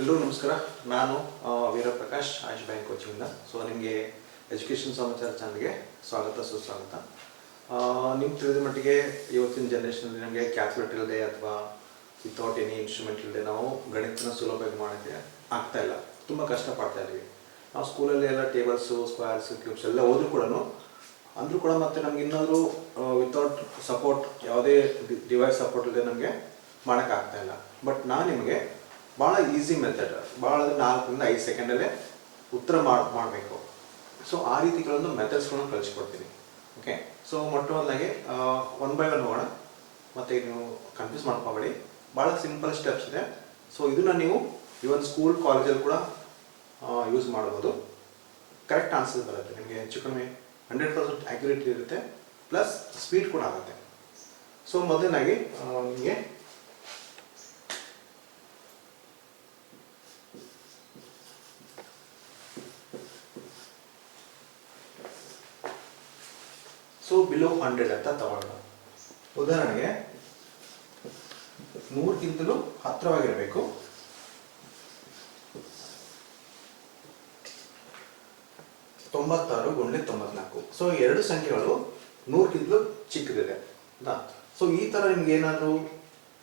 ಎಲ್ಲರೂ ನಮಸ್ಕಾರ. ನಾನು ವೀರಪ್ರಕಾಶ್ ಆಯುಷ್ ಬ್ಯಾಂಕ್ ಕೋಚಿಂದ. ಸೊ ನಿಮಗೆ ಎಜುಕೇಷನ್ ಸಮಾಚಾರ ಚಾನಲ್ಗೆ ಸ್ವಾಗತ ಸುಸ್ವಾಗತ. ನಿಮ್ಗೆ ತಿಳಿದ ಮಟ್ಟಿಗೆ ಇವತ್ತಿನ ಜನ್ರೇಷನಲ್ಲಿ ನಮಗೆ ಕ್ಯಾಲ್ಕುಲೇಟರ್ ಇಲ್ಲದೆ ಅಥವಾ ವಿತೌಟ್ ಎನಿ ಇನ್ಸ್ಟ್ರೂಮೆಂಟ್ ಇಲ್ಲದೆ ನಾವು ಗಣಿತನ ಸುಲಭವಾಗಿ ಮಾಡೋಕ್ಕೆ ಆಗ್ತಾಯಿಲ್ಲ, ತುಂಬ ಕಷ್ಟಪಡ್ತಾ ಇದ್ದೀವಿ. ನಾವು ಸ್ಕೂಲಲ್ಲಿ ಎಲ್ಲ ಟೇಬಲ್ಸು, ಸ್ಕ್ವೇರ್ಸ್, ಕ್ಯೂಬ್ಸ್ ಎಲ್ಲ ಓದ್ರೂ ಕೂಡ ಮತ್ತು ನಮ್ಗೆ ಇನ್ನೊಂದು ವಿತೌಟ್ ಸಪೋರ್ಟ್, ಯಾವುದೇ ಡಿವೈಸ್ ಸಪೋರ್ಟ್ ಇಲ್ಲದೆ ನಮಗೆ ಮಾಡೋಕ್ಕಾಗ್ತಾಯಿಲ್ಲ. ಬಟ್ ನಾನು ನಿಮಗೆ ಭಾಳ ಈಸಿ ಮೆಥಡ್, ಭಾಳ 4 ರಿಂದ 5 ಸೆಕೆಂಡಲ್ಲೇ ಉತ್ತರ ಮಾಡಬೇಕು. ಸೊ ಆ ರೀತಿ ಕೆಲವೊಂದು ಮೆಥಡ್ಸ್ಗಳನ್ನು ಕಲಿಸ್ಕೊಡ್ತೀನಿ. ಓಕೆ, ಸೊ ಮೊಟ್ಟಮೊದಲಾಗಿ 1 by 1 ಹೋಗೋಣ. ಮತ್ತು ನೀವು ಕನ್ಫ್ಯೂಸ್ ಮಾಡ್ಕೊಬೇಡಿ, ಭಾಳ ಸಿಂಪಲ್ ಸ್ಟೆಪ್ಸ್ ಇದೆ. ಸೊ ಇದನ್ನು ನೀವು ಇವನ್ ಸ್ಕೂಲ್ ಕಾಲೇಜಲ್ಲಿ ಕೂಡ ಯೂಸ್ ಮಾಡ್ಬೋದು. ಕರೆಕ್ಟ್ ಆನ್ಸರ್ ಬರುತ್ತೆ ನಿಮಗೆ, ಹೆಚ್ಚು ಕಮ್ಮಿ 100% ಆ್ಯಕ್ಯುರೇಟ್ ಇರುತ್ತೆ, ಪ್ಲಸ್ ಸ್ಪೀಡ್ ಕೂಡ ಆಗುತ್ತೆ. ಸೊ ಮೊದಲನಾಗಿ ನಿಮಗೆ ಬಿಲೋ 100 ಅಂತ ತಗೊಳ್ಳೋಣ. ಉದಾಹರಣೆಗೆ 100ಕ್ಕಿಂತಲೂ ಹತ್ತಿರವಾಗಿರಬೇಕು. 96 × 94. ಸೊ ಎರಡು ಸಂಖ್ಯೆಗಳು 100ಕ್ಕಿಂತಲೂ ಚಿಕ್ಕದಿದೆ. ಸೊ ಈ ಥರ ನಿಮ್ಗೆ ಏನಾದರೂ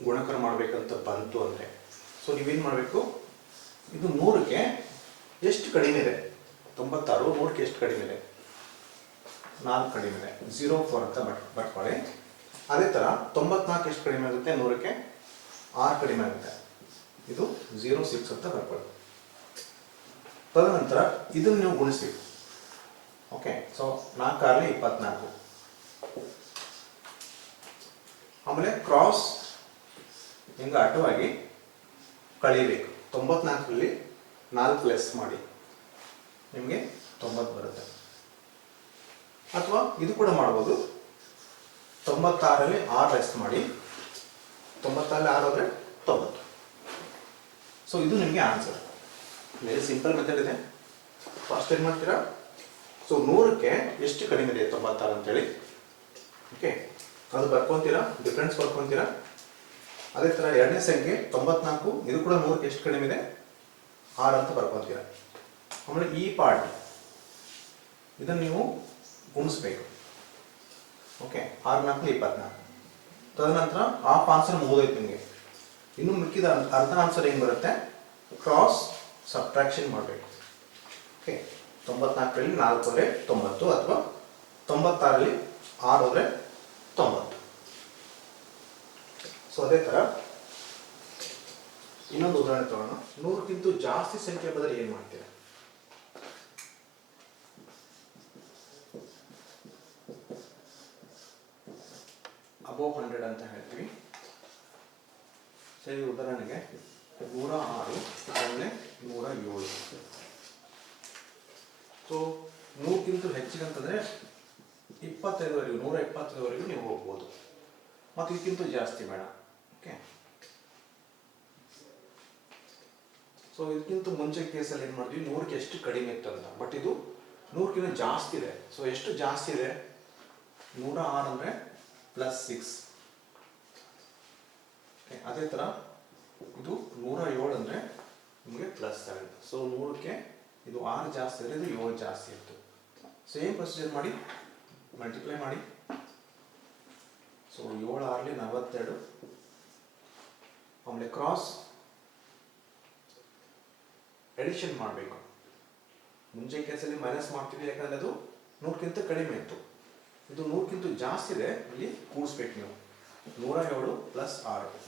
ಗುಣಾಕಾರ ಮಾಡಬೇಕಂತ ಬಂತು ಅಂದರೆ, ಸೊ ನೀವೇನು ಮಾಡಬೇಕು, ಇದು 100ಕ್ಕೆ ಎಷ್ಟು ಕಡಿಮೆ ಇದೆ? 96 100ಕ್ಕೆ ಎಷ್ಟು ಕಡಿಮೆ ಇದೆ? 4 ಕಡಿಮೆ ಇದೆ, 0.4 ಅಂತ ಬರ್ಕೊಳ್ಳಿ. ಅದೇ ಥರ 94 ಎಷ್ಟು ಕಡಿಮೆ ಆಗುತ್ತೆ? 100ಕ್ಕೆ 6 ಕಡಿಮೆ ಆಗುತ್ತೆ, ಇದು 0.6 ಅಂತ ಬರ್ಕೊಳ್ಳಿ. ತದನಂತರ ಇದನ್ನು ನೀವು ಗುಣಿಸಿ. Okay, so 4 × 24. ಆಮೇಲೆ ಕ್ರಾಸ್ ಹಿಂಗೆ ಅಡ್ಡವಾಗಿ ಕಳೀಬೇಕು. 94ರಲ್ಲಿ 4 ಲೆಸ್ ಮಾಡಿ ನಿಮಗೆ 90 ಬರುತ್ತೆ. ಅಥವಾ ಇದು ಕೂಡ ಮಾಡ್ಬೋದು, 96ರಲ್ಲಿ 6 ಲೆಸ್ ಮಾಡಿ, 96ರಲ್ಲಿ 6 ಹೋದರೆ 90. ಸೊ ಇದು ನಿಮಗೆ ಆನ್ಸರ್. ವೆರಿ ಸಿಂಪಲ್ ಮೆಥಡ್ ಇದೆ. ಫಸ್ಟ್ ಏನು ಮಾಡ್ತೀರಾ, ಸೊ 100ಕ್ಕೆ ಎಷ್ಟು ಕಡಿಮೆ ಇದೆ 96 ಅಂತೇಳಿ. ಓಕೆ, ಅದು ಬರ್ಕೊತೀರಾ, ಡಿಫ್ರೆನ್ಸ್ ಬರ್ಕೊತೀರಾ. ಅದೇ ಥರ ಎರಡನೇ ಸಂಖ್ಯೆ 94, ಇದು ಕೂಡ 100ಕ್ಕೆ ಎಷ್ಟು ಕಡಿಮೆ ಇದೆ? 6 ಅಂತ ಬರ್ಕೊತೀರಾ. ಆಮೇಲೆ ಈ ಪಾರ್ಟ್ ಇದನ್ನು ನೀವು ಗುಣಿಸ್ಬೇಕು. ಓಕೆ, 6 × 4 = 24. ತದನಂತರ ಹಾಫ್ ಆನ್ಸರ್ ಮುಗಿದೋಯ್ತು ನಿಮಗೆ. ಇನ್ನು ಮಿಕ್ಕಿದ ಅರ್ಧ ಆನ್ಸರ್ ಏನು ಬರುತ್ತೆ? ಕ್ರಾಸ್ ಸಬ್ಟ್ರಾಕ್ಷನ್ ಮಾಡಬೇಕು. ಓಕೆ, 94ರಲ್ಲಿ 4 ಹೋದರೆ 90, ಅಥವಾ 96ರಲ್ಲಿ 6 ಹೋದರೆ 90. ಸೊ ಅದೇ ಥರ ಇನ್ನೊಂದು ಉದಾಹರಣೆ ತಗೋಣ. 100ಕ್ಕಿಂತ ಜಾಸ್ತಿ ಸಂಖ್ಯೆ ಬಂದರೆ ಏನು ಮಾಡ್ತೀರಾ? ಅಬೋವ್ 100 ಅಂತ ಹೇಳ್ತೀವಿ. ಸರಿ, ಉದಾಹರಣೆಗೆ 106 ಆಮೇಲೆ 107. ಸೊ 100ಕ್ಕಿಂತ ಹೆಚ್ಚಿಗೆ ಅಂತಂದರೆ 25ವರೆಗೂ, 125ವರೆಗೂ ನೀವು ಹೋಗ್ಬೋದು. ಮತ್ತು ಇದಕ್ಕಿಂತ ಜಾಸ್ತಿ ಬೇಡ. ಓಕೆ, ಸೊ ಇದಕ್ಕಿಂತ ಮುಂಚೆ ಕೇಸಲ್ಲಿ ಏನು ಮಾಡಿದ್ವಿ, 100ಕ್ಕೆ ಎಷ್ಟು ಕಡಿಮೆ ಇತ್ತು ಅಂತ. ಬಟ್ ಇದು 100ಕ್ಕಿಂತ ಜಾಸ್ತಿ ಇದೆ. ಸೊ ಎಷ್ಟು ಜಾಸ್ತಿ ಇದೆ? 106 ಅಂದರೆ +6. ಅದೇ ಥರ ಇದು 107 ಅಂದರೆ ನಿಮಗೆ +7. ಸೊ 100ಕ್ಕೆ ಇದು 6 ಜಾಸ್ತಿ ಇದೆ, ಇದು 7 ಜಾಸ್ತಿ ಇತ್ತು. ಸೇಮ್ ಪ್ರೊಸೀಜರ್ ಮಾಡಿ, ಮಲ್ಟಿಪ್ಲೈ ಮಾಡಿ. ಸೊ 7 6ರಲ್ಲಿ 42. ಆಮೇಲೆ ಕ್ರಾಸ್ ಎಡಿಷನ್ ಮಾಡಬೇಕು. ಮುಂಚೆ ಕೇಸಲ್ಲಿ ಮೈನಸ್ ಮಾಡ್ತೀವಿ, ಯಾಕಂದರೆ ಅದು 100ಕ್ಕಿಂತ ಕಡಿಮೆ ಇತ್ತು. ಇದು 100ಕ್ಕಿಂತ ಜಾಸ್ತಿ ಇದೆ, ಇಲ್ಲಿ ಕೂಡಿಸ್ಬೇಕು ನೀವು. 107 + 6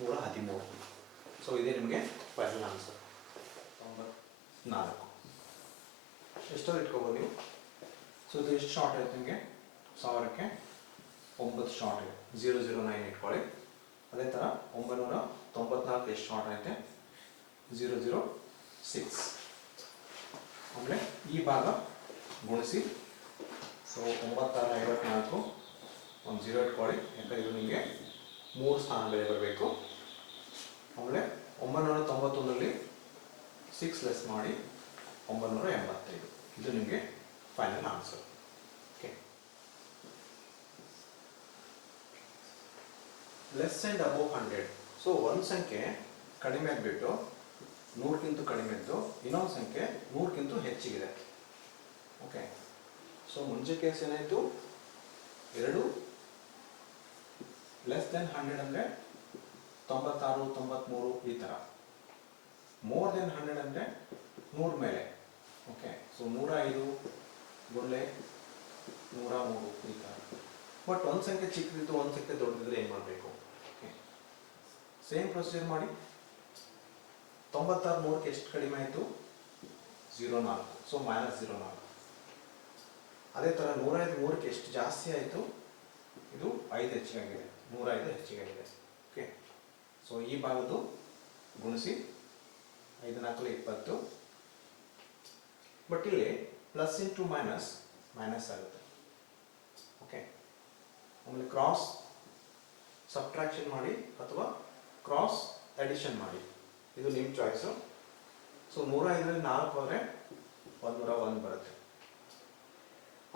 113. ಸೊ ಇದೇ ನಿಮಗೆ ಫೈನಲ್ ಆನ್ಸರ್. 94 ಎಷ್ಟೋ ಇಟ್ಕೋಬೋದು ನೀವು. ಸೊ ಇದು ಎಷ್ಟು ಶಾರ್ಟ್ ಆಯಿತು ನಿಮಗೆ? 1000ಕ್ಕೆ 9 ಶಾರ್ಟ್ ಇದೆ, 009 ಇಟ್ಕೊಳ್ಳಿ. ಅದೇ ಥರ 994 ಎಷ್ಟು ಶಾರ್ಟ್ ಐತೆ? 006. ಆಮೇಲೆ ಈ ಭಾಗ ಗುಣಿಸಿ. ಸೊ 9654 ಒಂದು 0 ಇಟ್ಕೊಳ್ಳಿ, ಯಾಕಂದರೆ ಇದು ನಿಮಗೆ 3 ಸ್ಥಾನ ಬೆಲೆ ಬರಬೇಕು. ಆಮೇಲೆ 991ರಲ್ಲಿ 6 ಲೆಸ್ ಮಾಡಿ 985. ಇದು ನಿಮಗೆ final answer. Okay, less and above 100. So ಒಂದು ಸಂಖ್ಯೆ ಕಡಿಮೆ ಆಗಿಬಿಟ್ಟು 100ಕ್ಕಿಂತ ಕಡಿಮೆ ಇದ್ದು ಇನ್ನೊಂದು ಸಂಖ್ಯೆ 100ಕ್ಕಿಂತ ಹೆಚ್ಚಿಗಿದೆ. ಓಕೆ, ಸೊ ಮುಂಚೆ ಕೇಸ್ ಏನಾಯಿತು, 2 ಲೆಸ್ ದೆನ್ 100 ಅಂದರೆ 96, 93 ಈ ಥರ. ಮೋರ್ ದೆನ್ 100 ಅಂದರೆ 100 ಮೇಲೆ. ಓಕೆ, ಸೊ 105 ಗುಂಡ್ಲೆ 103 ಈ ಥರ. ಬಟ್ ಒಂದು ಸಂಖ್ಯೆ ಚಿಕ್ಕದಿದ್ದು ಒಂದು ಸಂಖ್ಯೆ ದೊಡ್ಡದಿದ್ರೆ ಏನು ಮಾಡಬೇಕು? ಓಕೆ, ಸೇಮ್ ಪ್ರೊಸೀಜರ್ ಮಾಡಿ. 96 100ಕ್ಕೆ ಎಷ್ಟು ಕಡಿಮೆ ಆಯಿತು? 0.4, ಸೊ -0.4. ಅದೇ ಥರ 105 100ಕ್ಕೆ ಎಷ್ಟು ಜಾಸ್ತಿ ಆಯಿತು? ಇದು 5 ಹೆಚ್ಚಿಗಾಗಿದೆ, 105 ಹೆಚ್ಚಿಗಾಗಿದೆ. ಓಕೆ, ಸೊ ಈ ಭಾಗದ್ದು ಗುಣಿಸಿ 5 4 20. ಬಟ್ ಇಲ್ಲಿ ಪ್ಲಸ್ ಇಂಟು ಮೈನಸ್ ಮೈನಸ್ ಆಗುತ್ತೆ. ಓಕೆ, ಆಮೇಲೆ ಕ್ರಾಸ್ ಸಬ್ಟ್ರಾಕ್ಷನ್ ಮಾಡಿ ಅಥವಾ ಕ್ರಾಸ್ ಅಡಿಷನ್ ಮಾಡಿ, ಇದು ನಿಮ್ಮ ಚಾಯ್ಸು. ಸೊ 105ರಲ್ಲಿ 4 ಹೋದರೆ 101 ಬರುತ್ತೆ.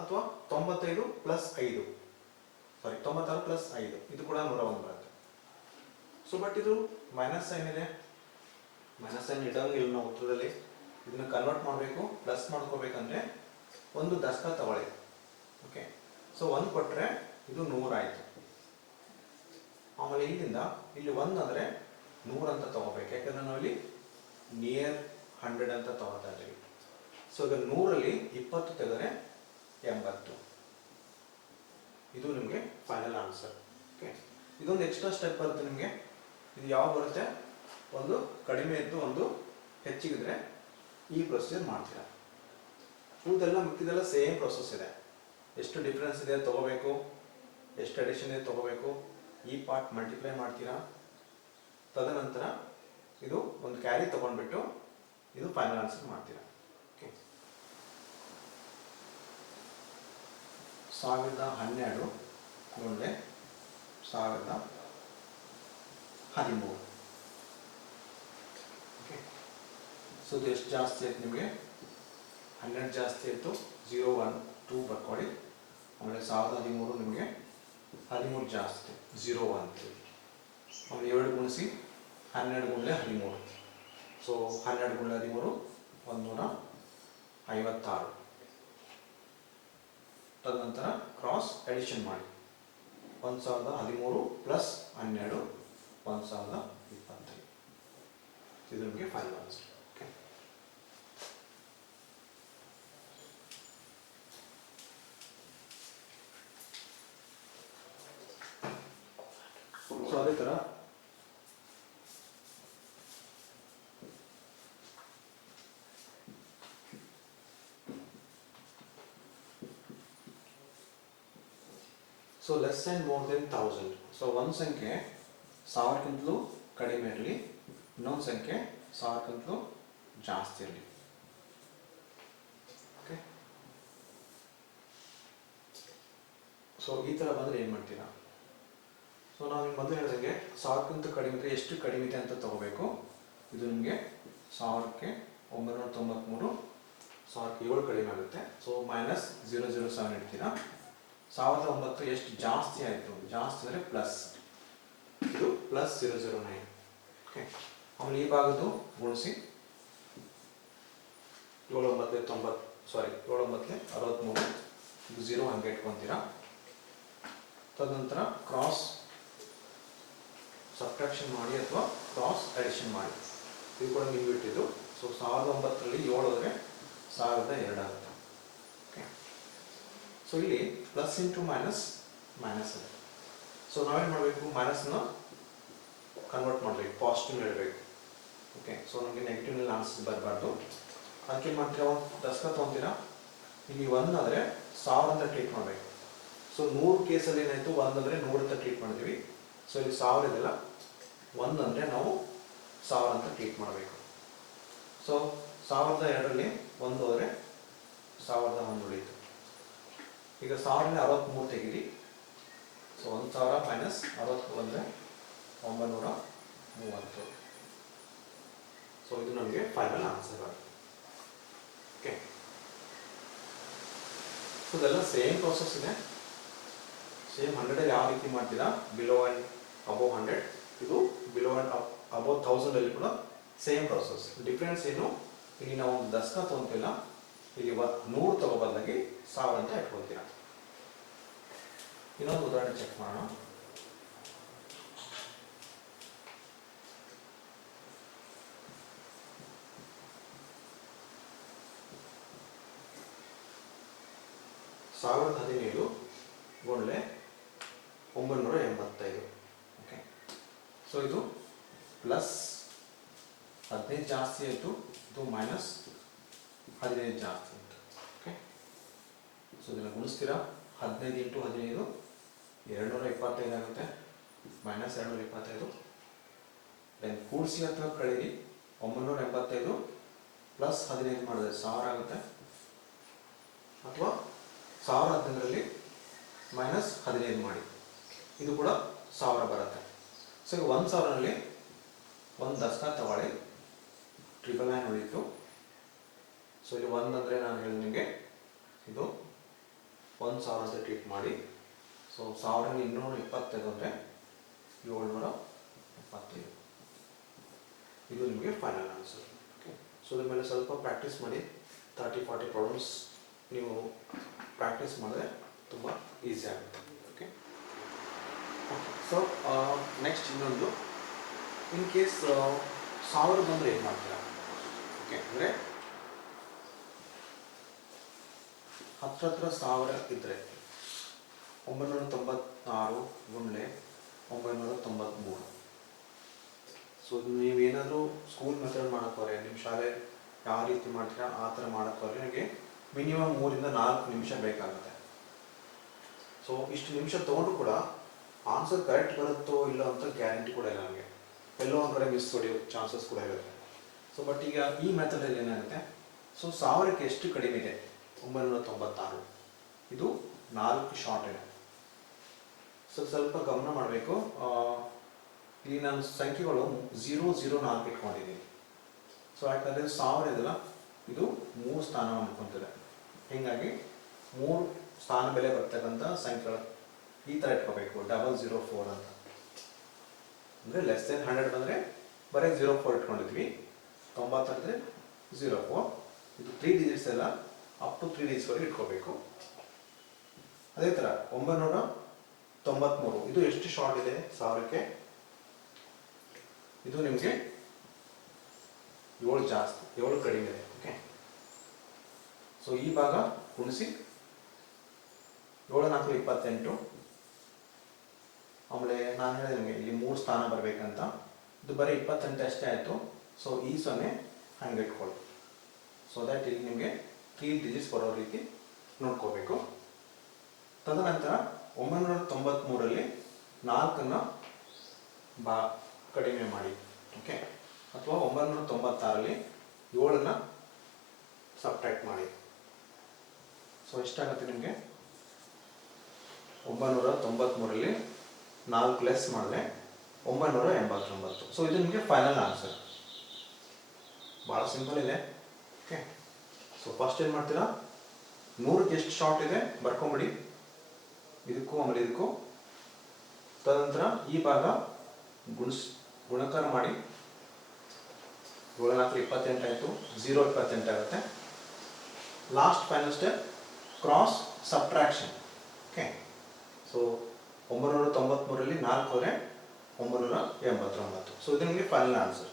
ಅಥವಾ 95 ಪ್ಲಸ್ 5, ಸಾರಿ 96 ಪ್ಲಸ್ 5, ಇದು ಕೂಡ 101 ಬರುತ್ತೆ. ಸೊ ಬಟ್ ಇದು ಮೈನಸ್ ಸೈನ್ ಇದೆ, ಮೈನಸ್ ಸೈನ್ ಇಡೋಂಗಿಲ್ಲ ನಾವು ಉತ್ತರದಲ್ಲಿ. ಇದನ್ನು ಕನ್ವರ್ಟ್ ಮಾಡಬೇಕು, ಪ್ಲಸ್ ಮಾಡ್ಕೋಬೇಕಂದ್ರೆ ಒಂದು ದಶಕ ತಗೊಳ್ಳಿ. ಓಕೆ, ಸೊ 1 ಕೊಟ್ಟರೆ ಇದು 100 ಆಯಿತು. ಆಮೇಲೆ ಇಲ್ಲಿಂದ ಇಲ್ಲಿ 1 ಅಂದರೆ 100 ಅಂತ ತಗೋಬೇಕು, ಯಾಕಂದರೆ ನಾವಿಲ್ಲಿ ನಿಯರ್ 100 ಅಂತ ತಗೋತಾ ಇದ್ದೀವಿ. ಸೊ ಈಗ 100ರಲ್ಲಿ 20 ತೆಗೆದರೆ 80. ಇದು ನಿಮಗೆ ಫೈನಲ್ ಆನ್ಸರ್. ಓಕೆ, ಇದೊಂದು ಎಕ್ಸ್ಟ್ರಾ ಸ್ಟೆಪ್ ಬರುತ್ತೆ ನಿಮಗೆ. ಇದು ಯಾವ ಬರುತ್ತೆ, ಒಂದು ಕಡಿಮೆ ಇದ್ದು ಒಂದು ಹೆಚ್ಚಿಗಿದ್ರೆ ಈ ಪ್ರೊಸೀಜರ್ ಮಾಡ್ತೀರಾ. ಇದೆಲ್ಲ ಮಿಕ್ಕಿದೆಲ್ಲ ಸೇಮ್ ಪ್ರೊಸೆಸ್ ಇದೆ. ಎಷ್ಟು ಡಿಫ್ರೆನ್ಸ್ ಇದೆ ತಗೋಬೇಕು, ಎಷ್ಟು ಅಡಿಷನ್ ಇದೆ ತಗೋಬೇಕು, ಈ ಪಾರ್ಟ್ ಮಲ್ಟಿಪ್ಲೈ ಮಾಡ್ತೀರಾ. ತದನಂತರ ಇದು ಒಂದು ಕ್ಯಾರಿ ತಗೊಂಡ್ಬಿಟ್ಟು ಇದು ಫೈನಲ್ ಆನ್ಸರ್ ಮಾಡ್ತೀರಾ. ಓಕೆ, 1012 ಗುಂಡ್ಲೆ 1013. ಓಕೆ, ಸೊ ಇದು ಎಷ್ಟು ಜಾಸ್ತಿ ಆಯ್ತು ನಿಮಗೆ? 12 ಜಾಸ್ತಿ ಆಯಿತು, 0 1 2 ಬರ್ಕೊಳ್ಳಿ. ಆಮೇಲೆ 1013 ನಿಮಗೆ 13 ಜಾಸ್ತಿ, 0 1 3. ಆಮೇಲೆ 7 ಗುಣಿಸಿ 12 ಗುಂಡ್ಲೆ 13. ಸೊ 12 ಗುಂಡ್ಲೆ 13 156. ತದನಂತರ ಕ್ರಾಸ್ ಅಡಿಷನ್ ಮಾಡಿ, 1013 ಪ್ಲಸ್ 12 1025. ಇದು ನಿಮಗೆ ಫೈನಲ್ ಆನ್ಸರ್. ಓಕೆ, ಸೊ ಅದೇ ಥರ so less and more than 1000. So ಒಂದು ಸಂಖ್ಯೆ 1000ಕ್ಕಿಂತಲೂ ಕಡಿಮೆ ಇರಲಿ, ಇನ್ನೊಂದು ಸಂಖ್ಯೆ 1000ಕ್ಕಿಂತಲೂ ಜಾಸ್ತಿ ಇರಲಿ. ಓಕೆ, ಸೊ ಈ ಥರ ಬಂದರೆ ಏನು ಮಾಡ್ತೀರಾ? ಸೊ ನಾವು ನಿಮ್ಗೆ ಮೊದಲು ಹೇಳಿದಂಗೆ 1000ಕ್ಕಿಂತ ಕಡಿಮೆ ಇದ್ದರೆ ಎಷ್ಟು ಕಡಿಮೆ ಇದೆ ಅಂತ ತಗೋಬೇಕು. ಇದು ನಿಮಗೆ 1000ಕ್ಕೆ 993, 1000ಕ್ಕೆ 7 ಕಡಿಮೆ ಆಗುತ್ತೆ. ಸೊ -007 ಇಡ್ತೀರಾ. 1009 ಎಷ್ಟು ಜಾಸ್ತಿ ಆಯಿತು? ಜಾಸ್ತಿ ಅಂದರೆ ಪ್ಲಸ್, ಇದು ಪ್ಲಸ್ 009. ಓಕೆ, ಆಮೇಲೆ ಈ ಭಾಗದ್ದು ಗುಣಿಸಿ 7 9 90, ಸಾರಿ 7 9 63, ಇದು 0 ಹಂಗೆ ಇಟ್ಕೊತೀರಾ. ತದನಂತರ ಕ್ರಾಸ್ ಸಬ್ಟ್ರಾಕ್ಷನ್ ಮಾಡಿ ಅಥವಾ ಕ್ರಾಸ್ ಅಡಿಷನ್ ಮಾಡಿ, ಇದು ಕೂಡ ನೀವು ಬಿಟ್ಟಿದ್ದು. ಸೊ 1009ರಲ್ಲಿ 7 ಹೋದರೆ 1002 ಆಗುತ್ತೆ. ಓಕೆ, ಸೊ ಇಲ್ಲಿ ಪ್ಲಸ್ ಇಂಟು ಮೈನಸ್ ಮೈನಸ್ ಇದೆ. ಸೊ ನಾವೇನು ಮಾಡಬೇಕು, ಮೈನಸ್ನ ಕನ್ವರ್ಟ್ ಮಾಡಬೇಕು, ಪಾಸಿಟಿವ್ ಇಡಬೇಕು. ಓಕೆ, ಸೊ ನಮಗೆ ನೆಗೆಟಿವ್ನಲ್ಲಿ ಆನ್ಸರ್ ಬರಬಾರ್ದು. ಅದಕ್ಕೆ ಏನು ಮಾಡ್ತೀರಾ, ಒಂದು ದಶಕ ತೊಗೊತೀರಾ. ಇಲ್ಲಿ 1 ಆದರೆ 1000 ಅಂತ ಟ್ರೀಟ್ ಮಾಡಬೇಕು. ಸೊ 100 ಕೇಸಲ್ಲಿ ಏನಾಯಿತು, 1 ಅಂದರೆ 100 ಅಂತ ಟ್ರೀಟ್ ಮಾಡಿದ್ವಿ. ಸೊ ಇಲ್ಲಿ 1000 ಇದೆಲ್ಲ, 1 ಅಂದರೆ ನಾವು 1000 ಅಂತ ಟ್ರೀಟ್ ಮಾಡಬೇಕು. ಸೊ 1002ರಲ್ಲಿ 1 ಹೋದರೆ 1001 ಉಳಿಯಿತು. ಈಗ 1000ರಲ್ಲಿ 63 ತೆಗೀರಿ. ಸೊ 1000 ಮೈನಸ್ 63 ಅಂದರೆ 930. ಸೊ ಇದು ನಮಗೆ ಫೈನಲ್ ಆನ್ಸರ್ ಆಗುತ್ತೆ. ಓಕೆ, ಸೊ ಇದೆಲ್ಲ ಸೇಮ್ ಪ್ರೋಸೆಸ್ ಇದೆ. ಸೇಮ್ 100ಲ್ಲಿ ಯಾವ ರೀತಿ ಮಾಡ್ತೀರಾ, ಬಿಲೋ ಆ್ಯಂಡ್ ಅಬೋವ್ 100, ಇದು ಬಿಲೋ ಆ್ಯಂಡ್ ಅಬೋವ್ 1000ಲ್ಲಿ ಕೂಡ ಸೇಮ್ ಪ್ರೋಸೆಸ್. ಡಿಫ್ರೆನ್ಸ್ ಏನು, ಇಲ್ಲಿ ನಾವು ಒಂದು ದಶಕ ತೊಗೊಂತಿಲ್ಲ, ಇಲ್ಲಿ 100 ತಗೋ ಬದಲಾಗಿ 1000 ಅಂತ ಇಟ್ಕೊಳ್ತೀರ. ಇನ್ನೊಂದು ಉದಾಹರಣೆ ಚೆಕ್ ಮಾಡೋಣ. ಸಾವಿರದ 17 ಗುಂಡ್ಲೆ 985. ಓಕೆ, ಸೊ ಇದು ಪ್ಲಸ್ 15 ಜಾಸ್ತಿ ಆಯಿತು, ಇದು ಮೈನಸ್ 15 ಜಾಸ್ತಿ ಆಯಿತು. ಓಕೆ, ಸೊ ಇದನ್ನು ಗುಣಿಸ್ತೀರಾ. 15 ಇಂಟು 15 225 ಆಗುತ್ತೆ, ಮೈನಸ್ 225. ದೆನ್ ಕೂಡಿಸಿ ಅಥವಾ ಕಳೀರಿ. 985 ಪ್ಲಸ್ 15 ಮಾಡಿದ್ರೆ 1000 ಆಗುತ್ತೆ, ಅಥವಾ 1015ರಲ್ಲಿ ಮೈನಸ್ 15 ಮಾಡಿ, ಇದು ಕೂಡ 1000 ಬರುತ್ತೆ. ಸೊ ಈಗ 1000ರಲ್ಲಿ ಒಂದು ದಶಕ ತಗೊಳ್ಳಿ, 999 ಉಳಿಯಿತು. ಸೊ ಇಲ್ಲಿ 1 ಅಂದರೆ ನಾನು ಹೇಳಿದ ನಿಮಗೆ ಇದು 1000 ಅಂತ ಟ್ರೀಟ್ ಮಾಡಿ. ಸೊ 1225 ಅಂದರೆ 775. ಇದು ನಿಮಗೆ ಫೈನಲ್ ಆನ್ಸರ್. ಓಕೆ, ಸೊ ಇದ್ರ ಮೇಲೆ ಸ್ವಲ್ಪ ಪ್ರಾಕ್ಟೀಸ್ ಮಾಡಿ. 30-40 ಪ್ರಾಬ್ಲಮ್ಸ್ ನೀವು ಪ್ರಾಕ್ಟೀಸ್ ಮಾಡಿದ್ರೆ ತುಂಬ ಈಸಿ ಆಗುತ್ತೆ. ಓಕೆ, ಸೊ ನೆಕ್ಸ್ಟ್ ಇನ್ನೊಂದು, ಇನ್ ಕೇಸ್ 1000 ಬಂದರೆ ಏನು ಮಾಡ್ತೀರಾ? ಓಕೆ, ಅಂದರೆ ಹತ್ರ 1000 ಇದ್ದರೆ 996 ಗುಂಡ್ಲೆ 993. ಸೊ ನೀವೇನಾದರೂ ಸ್ಕೂಲ್ ಮೆಥಡ್ ಮಾಡೋಕ್ಕೋರೆ, ನಿಮ್ಮ ಶಾಲೆ ಯಾವ ರೀತಿ ಮಾಡ್ತೀರಾ ಆ ಥರ ಮಾಡೋಕ್ಕೋರೆ ನನಗೆ ಮಿನಿಮಮ್ 3 ಇಂದ 4 ನಿಮಿಷ ಬೇಕಾಗುತ್ತೆ. ಸೊ ಇಷ್ಟು ನಿಮಿಷ ತೊಗೊಂಡು ಕೂಡ ಆನ್ಸರ್ ಕರೆಕ್ಟ್ ಬರುತ್ತೋ ಇಲ್ಲ ಅಂತ ಗ್ಯಾರಂಟಿ ಕೂಡ ಇಲ್ಲ ನನಗೆ. ಎಲ್ಲೋ ಒಂದು ಕಡೆ ಮಿಸ್ ಹೊಡೆಯೋ ಚಾನ್ಸಸ್ ಕೂಡ ಇರುತ್ತೆ. ಸೊ ಬಟ್ ಈಗ ಈ ಮೆಥಡಲ್ಲಿ ಏನಾಗುತ್ತೆ, ಸೊ 1000ಕ್ಕೆ ಎಷ್ಟು ಕಡಿಮೆ ಇದೆ? 996. ಇದು 4 ಶಾರ್ಟ್ ಇದೆ. ಸೊ ಸ್ವಲ್ಪ ಗಮನ ಮಾಡಬೇಕು. ಇಲ್ಲಿ ನಾನು ಸಂಖ್ಯೆಗಳು 004 ಇಟ್ಕೊಂಡಿದ್ದೀನಿ. ಸೊ ಯಾಕಂದರೆ 1000 ಇದೆಲ್ಲ, ಇದು 3 ಸ್ಥಾನವನ್ನು ಅನ್ಕೊಂತಿದೆ. ಹೀಗಾಗಿ 3 ಸ್ಥಾನ ಬೆಲೆ ಬರ್ತಕ್ಕಂಥ ಸಂಖ್ಯೆಗಳು ಈ ಥರ ಇಟ್ಕೋಬೇಕು, 004 ಅಂತ. ಅಂದರೆ ಲೆಸ್ ದೆನ್ 100 ಬಂದರೆ ಬರೀ 04 ಇಟ್ಕೊಂಡಿದ್ವಿ, 90 ಅಂದರೆ 04. ಇದು 3 ಡಿಜಿಟ್ಸ್ ಎಲ್ಲ ಅಪ್ ಟು 3 ಡಿಜಿಟ್ಸ್ವರೆಗೆ ಇಟ್ಕೋಬೇಕು. ಅದೇ ಥರ 993 ಇದು ಎಷ್ಟು ಶಾರ್ಟ್ ಇದೆ 1000ಕ್ಕೆ? ಇದು ನಿಮಗೆ 7 ಜಾಸ್ತಿ, 7 ಕಡಿಮೆ ಇದೆ. ಓಕೆ, ಸೊ ಈ ಭಾಗ ಗುಣಿಸಿ 7 4 28. ಆಮೇಲೆ ನಾನು ಹೇಳಿದೆ ನಿಮಗೆ ಇಲ್ಲಿ 3 ಸ್ಥಾನ ಬರಬೇಕಂತ, ಇದು ಬರೀ 28 ಅಷ್ಟೇ ಆಯಿತು. ಸೊ ಈ 0 ಹಂಗೆ ಇಟ್ಕೊಳ್ಳಿ. ಸೊ ದ್ಯಾಟ್ ಇಲ್ಲಿ ನಿಮಗೆ 3 ಡಿಜಿಟ್ಸ್ ಬರೋ ರೀತಿ ನೋಡ್ಕೋಬೇಕು. ತದನಂತರ 993ರಲ್ಲಿ 4ಅನ್ನು ಕಡಿಮೆ ಮಾಡಿ. ಓಕೆ, ಅಥವಾ 996ರಲ್ಲಿ 7ಅನ್ನು ಸಬ್ಟ್ರಾಕ್ಟ್ ಮಾಡಿ. ಸೊ ಎಷ್ಟಾಗುತ್ತೆ ನಿಮಗೆ? 993ರಲ್ಲಿ 4 ಲೆಸ್ ಮಾಡಿದ್ರೆ 989. ಸೊ ಇದು ನಿಮಗೆ ಫೈನಲ್ ಆನ್ಸರ್. ಭಾಳ ಸಿಂಪಲ್ ಇದೆ. ಓಕೆ, ಸೊ ಫಸ್ಟ್ ಏನು ಮಾಡ್ತೀರಾ, 100ಕ್ಕೆ ಎಷ್ಟು ಶಾರ್ಟ್ ಇದೆ ಬರ್ಕೊಂಬಿಡಿ, ಇದಕ್ಕೂ ಆಮೇಲೆ ಇದಕ್ಕೂ. ತದನಂತರ ಈ ಭಾಗ ಗುಣಕಾರ ಮಾಡಿ. 7 4 28 ಆಯಿತು, 0 ಆಗುತ್ತೆ. Last final step cross subtraction. Okay, so 993ರಲ್ಲಿ 4 ಹೋದರೆ 989. ಸೊ ಇದು ನಿಮಗೆ ಫೈನಲ್ ಆನ್ಸರ್.